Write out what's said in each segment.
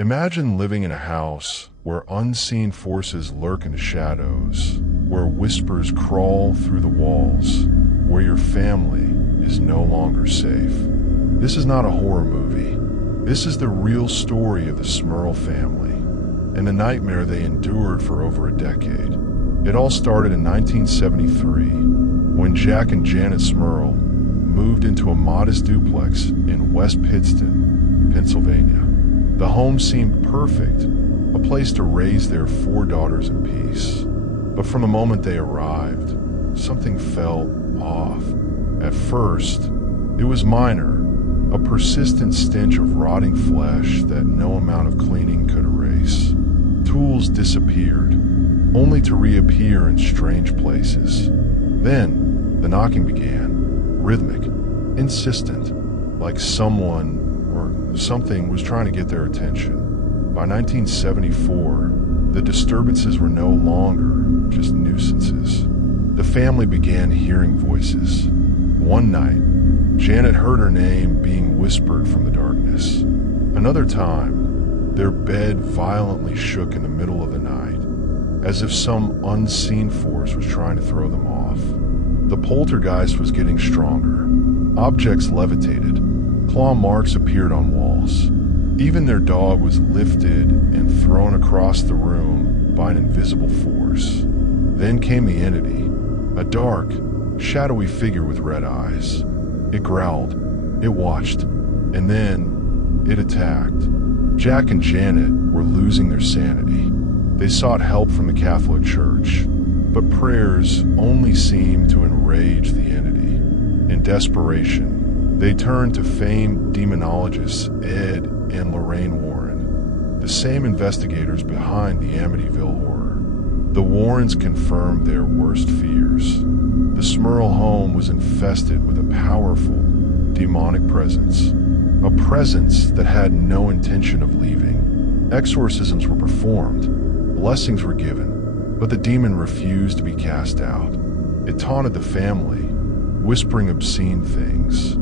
Imagine living in a house where unseen forces lurk in the shadows, where whispers crawl through the walls, where your family is no longer safe. This is not a horror movie. This is the real story of the Smurl family and the nightmare they endured for over a decade. It all started in 1973 when Jack and Janet Smurl moved into a modest duplex in West Pittston, Pennsylvania. The home seemed perfect, a place to raise their 4 daughters in peace. But from the moment they arrived, something felt off. At first, it was minor, a persistent stench of rotting flesh that no amount of cleaning could erase. Tools disappeared, only to reappear in strange places. Then, the knocking began, rhythmic, insistent, like someone or something was trying to get their attention. By 1974, the disturbances were no longer just nuisances. The family began hearing voices. One night, Janet heard her name being whispered from the darkness. Another time, their bed violently shook in the middle of the night, as if some unseen force was trying to throw them off. The poltergeist was getting stronger. Objects levitated. Claw marks appeared on walls. Even their dog was lifted and thrown across the room by an invisible force. Then came the entity, a dark, shadowy figure with red eyes. It growled, it watched, and then it attacked. Jack and Janet were losing their sanity. They sought help from the Catholic Church, but prayers only seemed to enrage the entity. In desperation, they turned to famed demonologists Ed and Lorraine Warren, the same investigators behind the Amityville horror. The Warrens confirmed their worst fears. The Smurl home was infested with a powerful, demonic presence, a presence that had no intention of leaving. Exorcisms were performed, blessings were given, but the demon refused to be cast out. It taunted the family, whispering obscene things.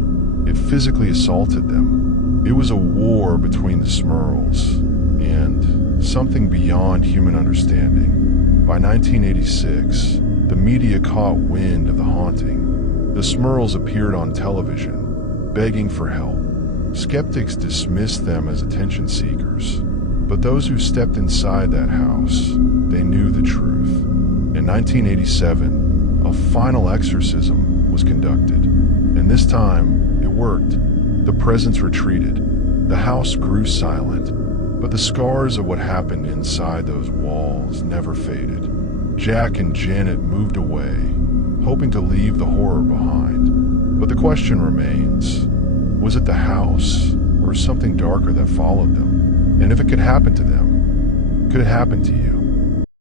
It physically assaulted them. It was a war between the Smurls and something beyond human understanding. By 1986, the media caught wind of the haunting. The Smurls appeared on television, begging for help. Skeptics dismissed them as attention seekers, but those who stepped inside that house, they knew the truth. In 1987, a final exorcism was conducted, and this time, it worked. The presence retreated. The house grew silent, but the scars of what happened inside those walls never faded. Jack and Janet moved away, hoping to leave the horror behind. But the question remains, was it the house or something darker that followed them? And if it could happen to them, could it happen to you?